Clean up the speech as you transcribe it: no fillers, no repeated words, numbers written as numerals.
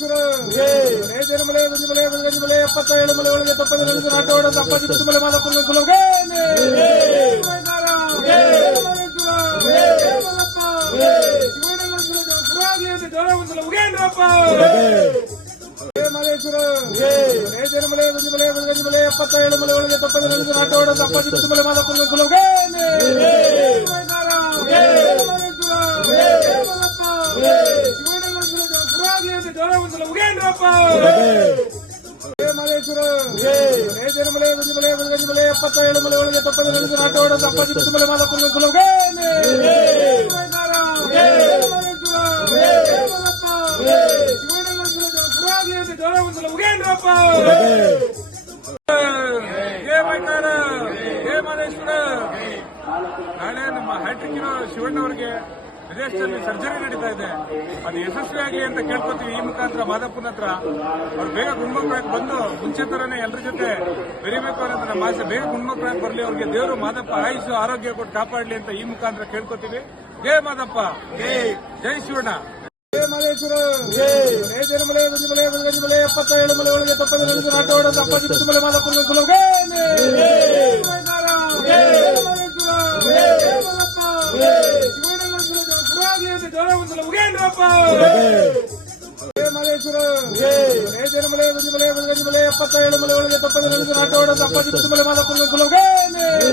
ಮಲೇಶ್ವರ ಜಯಮಲೆ ಗುಂಜಮಲೆ ಗುಂಜಮಲೆ 77 ಮಲೆ ಒಳಗೆ ತಪ್ಪದೆ ನಡೆದು ನಾಟೋಡ ತಪ್ಪದಿ ಕುಟುಂಬಲೆ ಮಾದಪ್ಪನ ಕುಲಗೆ ಮಲೇಶ್ವರ ಜಯಮಲೆ ಗುಂಜಮಲೆ ಗುಂಜಮಲೆ 77 ಮಲೆ ಒಳಗೆ ತಪ್ಪದೆ ನಡೆದು ನಾಟೋಡ ತಪ್ಪದಿ ಕುಟುಂಬಲೆ ಮಾದಪ್ಪನ ಕುಲಗೆ ಮಲೇಶ್ವರ ಜಯಮಲೆ ಗುಂಜಮಲೆ ಗುಂಜಮಲೆ 77 ಮಲೆ ಒಳಗೆ ತಪ್ಪದೆ ನಡೆದು ನಾಟೋಡ ತಪ್ಪದಿ ಕುಟುಂಬಲೆ ಮಾದಪ್ಪನ ಕುಲಗೆ ನಾಳೆ ನಮ್ಮ ಹ್ಯಾಟ್ರಿಕ್ ಹೀರೋ ಶಿವಣ್ಣ ಅವರಿಗೆ ವಿದೇಶದಲ್ಲಿ ಸರ್ಜರಿ ನಡೀತಾ ಇದೆ. ಅದು ಯಶಸ್ವಿ ಆಗಲಿ ಅಂತ ಕೇಳ್ಕೊತೀವಿ. ಈ ಮುಖಾಂತರ ಮಾದಪ್ಪನ ಹತ್ರ ಅವ್ರು ಬೇಗ ಗುಣಮುಖರಾಗಿ ಬಂದು ಮುಂಚೆ ತರನೇ ಎಲ್ಲರ ಜೊತೆ ಬೆರಿಬೇಕು ಅನ್ನೋದು ನಮ್ಮ ಆಸೆ. ಬೇಗ ಗುಣಮುಖರಾಗಿ ಬರಲಿ, ಅವ್ರಿಗೆ ದೇವರು ಮಾದಪ್ಪ ಆಯುಷು ಆರೋಗ್ಯ ಕೊಟ್ಟು ಕಾಪಾಡಲಿ ಅಂತ ಈ ಮುಖಾಂತರ ಕೇಳ್ಕೊತೀವಿ. ಜೈ ಮಾದಪ್ಪ, ಜೈ ಶಿವಣ್ಣ. ಮಲೇಶ್ವರ ಜಯಮಲೆ ಗುಂಜಮಲೆ ಗುಂಜಮಲೆ 77 ಮಲೆ ಒಳಗೆ ತಪ್ಪದೆ ನಡೆದು ನಾಟೋಡ ತಪ್ಪದಿ ಕುಟುಂಬಲೆ ಮಾದಪ್ಪನ ಕುಲಗೆ ಮಲೇಶ್ವರ ಜಯಮಲೆ ಗುಂಜಮಲೆ ಗುಂಜಮಲೆ 77 ಮಲೆ ಒಳಗೆ ತಪ್ಪದೆ ನಡೆದು ನಾಟೋಡ ತಪ್ಪದಿ ಕುಟುಂಬಲೆ ಮಾದಪ್ಪನ ಕುಲಗೆ ಜೈ